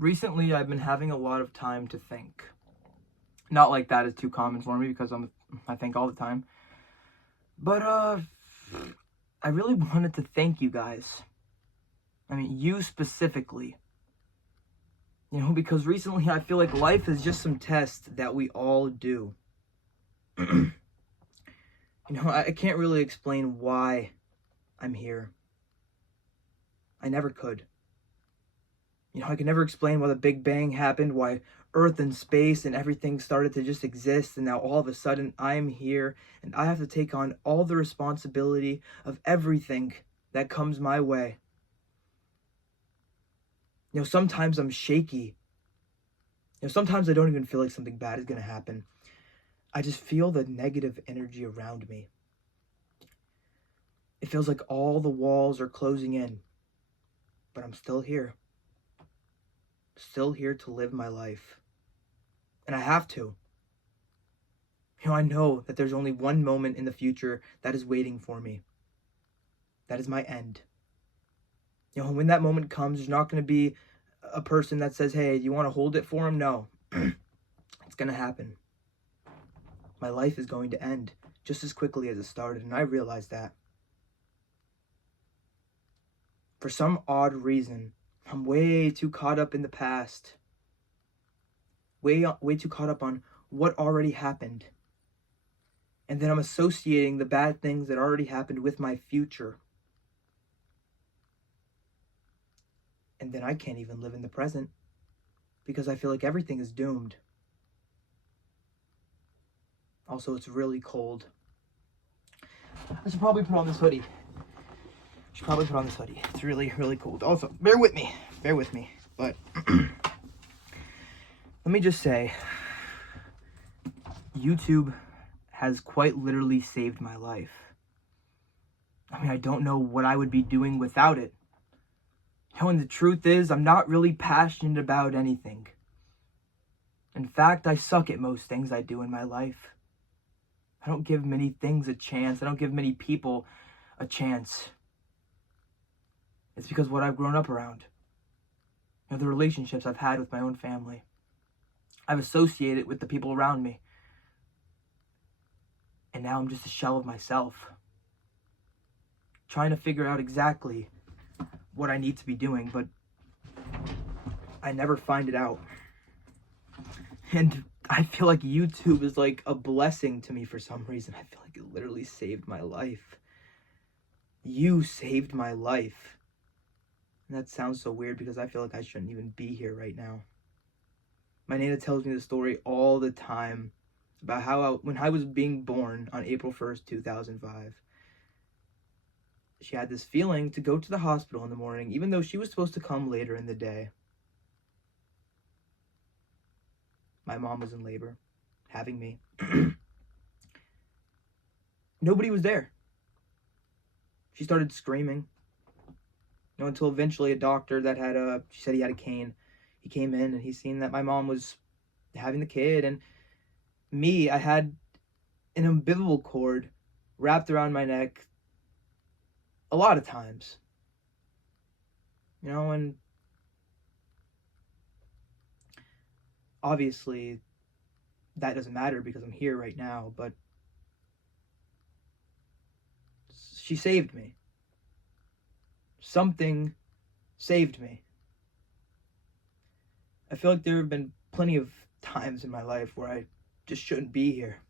Recently, I've been having a lot of time to think. Not like that is too common for me because I think all the time. But I really wanted to thank you guys. I mean, you specifically. Because recently I feel like life is just some test that we all do. I can't really explain why I'm here. I never could. I can never explain why the Big Bang happened, why Earth and space and everything started to just exist, and now all of a sudden I'm here and I have to take on all the responsibility of everything that comes my way. Sometimes I'm shaky. Sometimes I don't even feel like something bad is going to happen. I just feel the negative energy around me. It feels like all the walls are closing in, but I'm still here. Still here to live my life. And I have to. I know that there's only one moment in the future that is waiting for me. That is my end. When that moment comes, there's not going to be a person that says, hey, do you want to hold it for him? No. It's going to happen. My life is going to end just as quickly as it started, and I realize that. For some odd reason, I'm way too caught up in the past. Way too caught up on what already happened. And then I'm associating the bad things that already happened with my future. And then I can't even live in the present because I feel like everything is doomed. Also, it's really cold. I should probably put on this hoodie. It's really, really cold. Also, bear with me. But let me just say, YouTube has quite literally saved my life. I mean, I don't know what I would be doing without it. And the truth is, I'm not really passionate about anything. In fact, I suck at most things I do in my life. I don't give many things a chance. I don't give many people a chance. It's because of what I've grown up around. The relationships I've had with my own family. I've associated with the people around me. And now I'm just a shell of myself. Trying to figure out exactly what I need to be doing, but I never find it out. And I feel like YouTube is like a blessing to me for some reason. I feel like it literally saved my life. You saved my life. And that sounds so weird because I feel like I shouldn't even be here right now. My Nana tells me the story all the time about how when I was being born on April 1st, 2005, she had this feeling to go to the hospital in the morning, even though she was supposed to come later in the day. My mom was in labor, having me. Nobody was there. She started screaming. Until eventually a doctor that she said he had a cane. He came in and he seen that my mom was having the kid, and me, I had an umbilical cord wrapped around my neck a lot of times. And obviously that doesn't matter because I'm here right now, but she saved me. Something saved me. I feel like there have been plenty of times in my life where I just shouldn't be here.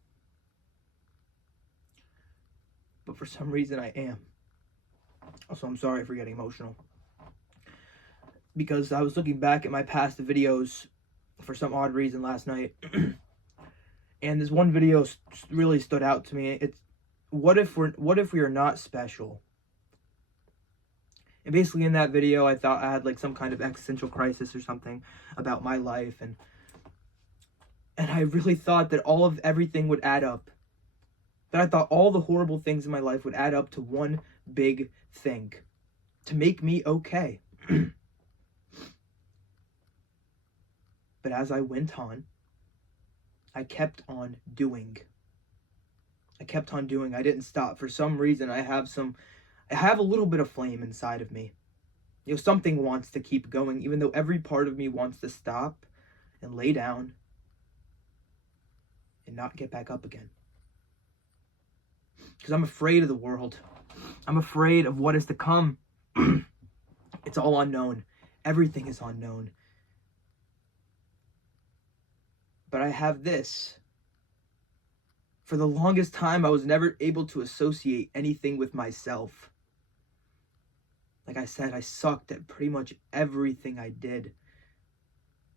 But for some reason I am. Also, I'm sorry for getting emotional. Because I was looking back at my past videos for some odd reason last night. And this one video really stood out to me. It's what if we are not special? And basically in that video, I thought I had like some kind of existential crisis or something about my life. And I really thought that everything would add up. That I thought all the horrible things in my life would add up to one big thing. To make me okay. But as I went on, I kept on doing. I didn't stop. For some reason, I have a little bit of flame inside of me. Something wants to keep going, even though every part of me wants to stop and lay down and not get back up again. Because I'm afraid of the world. I'm afraid of what is to come. It's all unknown. Everything is unknown. But I have this. For the longest time, I was never able to associate anything with myself. Like I said, I sucked at pretty much everything I did.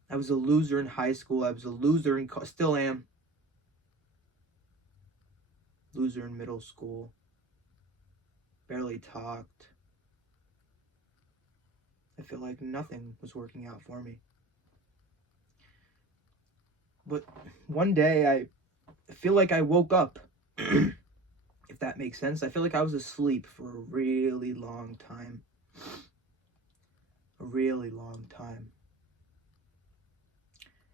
I was a loser in high school. I was a loser in still am. Loser in middle school. Barely talked. I feel like nothing was working out for me. But one day I feel like I woke up. If that makes sense. I feel like I was asleep for a really long time. A really long time.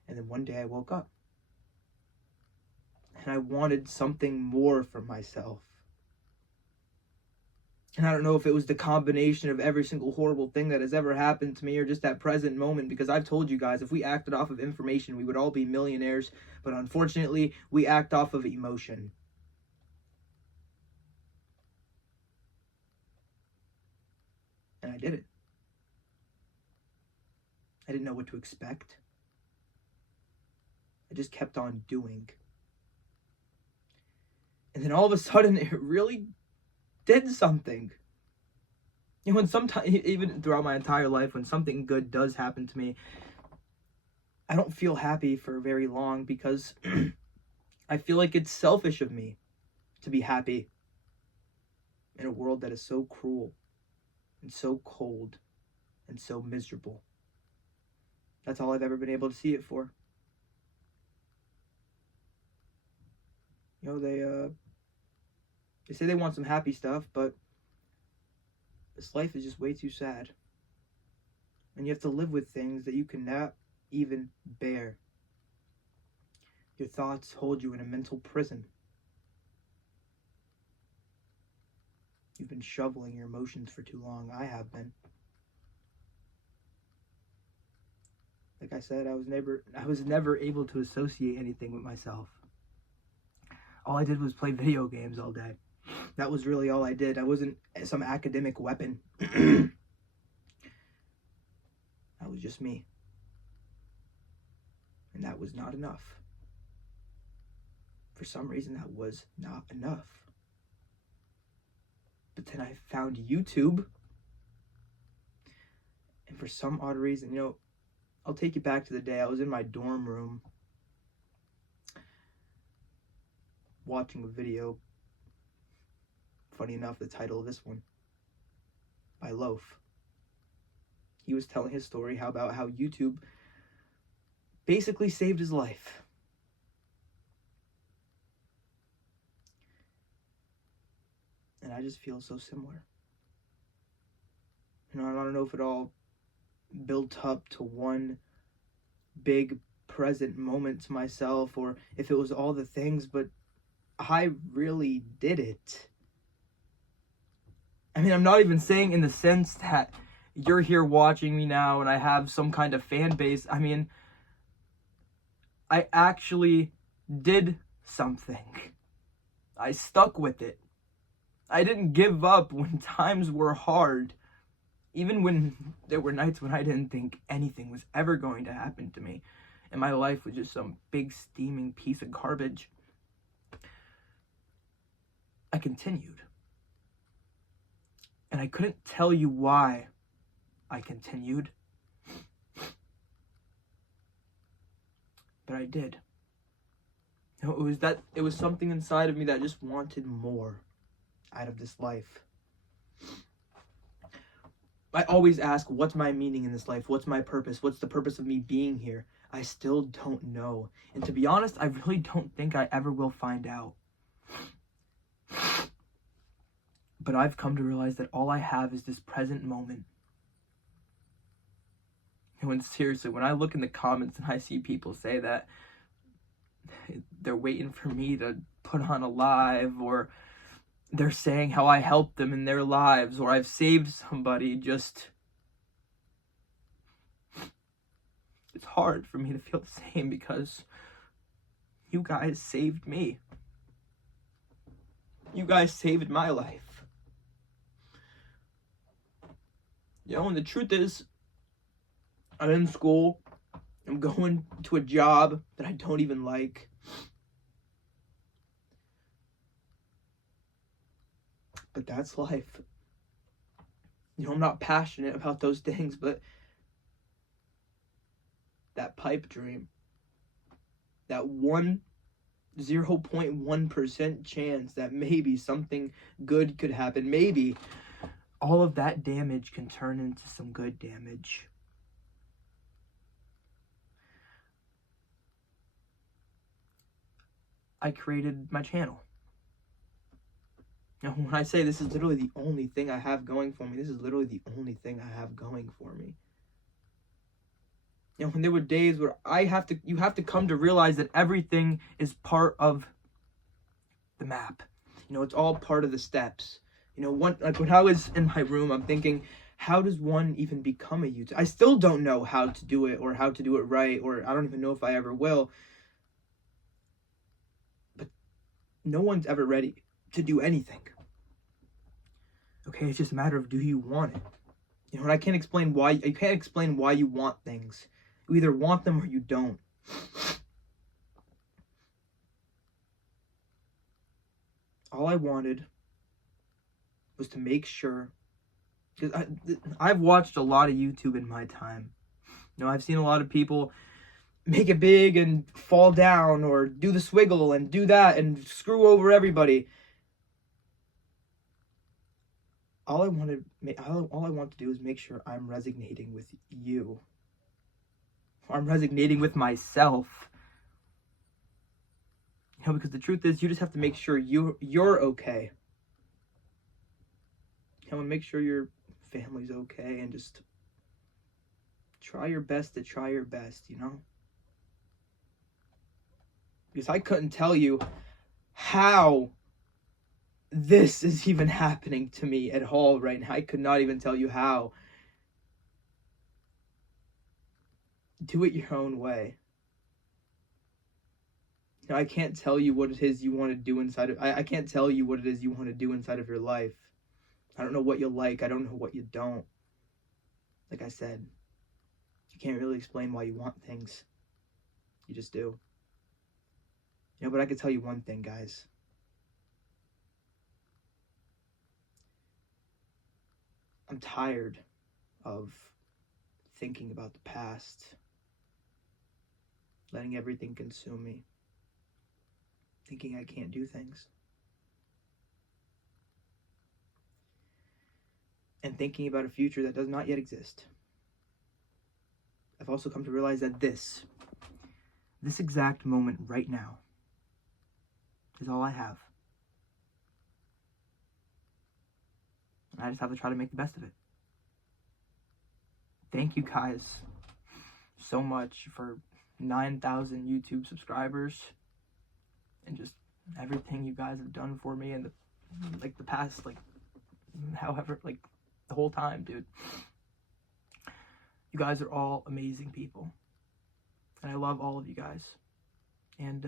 And then one day I woke up. And I wanted something more for myself. And I don't know if it was the combination of every single horrible thing that has ever happened to me or just that present moment, because I've told you guys, if we acted off of information, we would all be millionaires. But unfortunately, we act off of emotion. And I did it. I didn't know what to expect. I just kept on doing. And then all of a sudden, it really did something. When sometimes, even throughout my entire life, when something good does happen to me, I don't feel happy for very long, because I feel like it's selfish of me to be happy in a world that is so cruel and so cold and so miserable. That's all I've ever been able to see it for. They say they want some happy stuff, but this life is just way too sad. And you have to live with things that you cannot even bear. Your thoughts hold you in a mental prison. You've been shoveling your emotions for too long. I have been. Like I said, I was never able to associate anything with myself. All I did was play video games all day. That was really all I did. I wasn't some academic weapon. That was just me. And that was not enough. For some reason, that was not enough. But then I found YouTube. And for some odd reason, I'll take you back to the day I was in my dorm room watching a video. Funny enough, the title of this one, by Loaf. He was telling his story about how YouTube basically saved his life. And I just feel so similar. I don't know if it all built up to one big present moment to myself, or if it was all the things, but I really did it. I mean, I'm not even saying in the sense that you're here watching me now and I have some kind of fan base. I mean, I actually did something. I stuck with it. I didn't give up when times were hard. Even when there were nights when I didn't think anything was ever going to happen to me, and my life was just some big steaming piece of garbage, I continued. And I couldn't tell you why I continued, but I did. It was something inside of me that just wanted more out of this life. I always ask, what's my meaning in this life? What's my purpose? What's the purpose of me being here? I still don't know. And to be honest, I really don't think I ever will find out. But I've come to realize that all I have is this present moment. And seriously, when I look in the comments and I see people say that they're waiting for me to put on a live, or they're saying how I helped them in their lives, or I've saved somebody, just it's hard for me to feel the same because you guys saved me. You guys saved my life. You know, and the truth is, I'm in school. I'm going to a job that I don't even like. But that's life. You know, I'm not passionate about those things, but that pipe dream, that 0.1% chance that maybe something good could happen, maybe all of that damage can turn into some good damage. I created my channel. Now, when I say this is literally the only thing I have going for me, this is literally the only thing I have going for me. You know, when there were days where you have to come to realize that everything is part of the map. You know, it's all part of the steps. You know, like when I was in my room, I'm thinking, how does one even become a YouTuber? I still don't know how to do it or how to do it right, or I don't even know if I ever will. But no one's ever ready to do anything. Okay, it's just a matter of, do you want it? You know, and I can't explain why. You can't explain why you want things. You either want them or you don't. All I wanted was to make sure, because I've watched a lot of YouTube in my time. You know, I've seen a lot of people make it big and fall down, or do the swiggle and do that and screw over everybody. All I want to do is make sure I'm resonating with you. I'm resonating with myself. You know, because the truth is, you just have to make sure you're okay. You know, and make sure your family's okay, and just try your best to try your best, you know? Because I couldn't tell you how this is even happening to me at all right now. I could not even tell you how. Do it your own way. You know, I can't tell you what it is you want to do inside of... I can't tell you what it is you want to do inside of your life. I don't know what you like. I don't know what you don't. Like I said, you can't really explain why you want things. You just do. You know, but I can tell you one thing, guys. I'm tired of thinking about the past, letting everything consume me, thinking I can't do things, and thinking about a future that does not yet exist. I've also come to realize that this exact moment right now is all I have. And I just have to try to make the best of it. Thank you guys so much for 9,000 YouTube subscribers and just everything you guys have done for me in the past, however, the whole time, dude. You guys are all amazing people, and I love all of you guys. And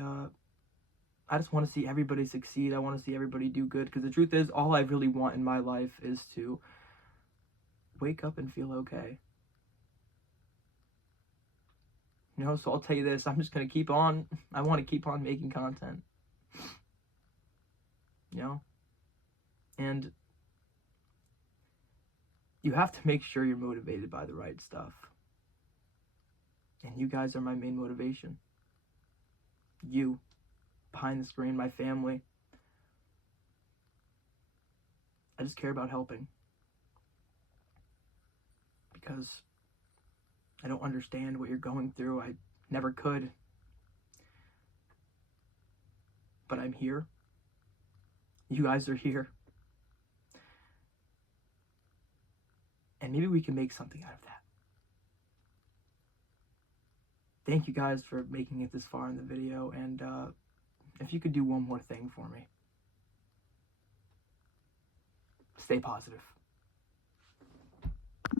I just want to see everybody succeed. I want to see everybody do good, because the truth is, all I really want in my life is to wake up and feel okay. You know, so I'll tell you this, I'm just going to keep on, I want to keep on making content. You know? And you have to make sure you're motivated by the right stuff. And you guys are my main motivation. You, behind the screen, my family. I just care about helping. Because I don't understand what you're going through. I never could. But I'm here. You guys are here. And maybe we can make something out of that. Thank you guys for making it this far in the video. And if you could do one more thing for me. Stay positive.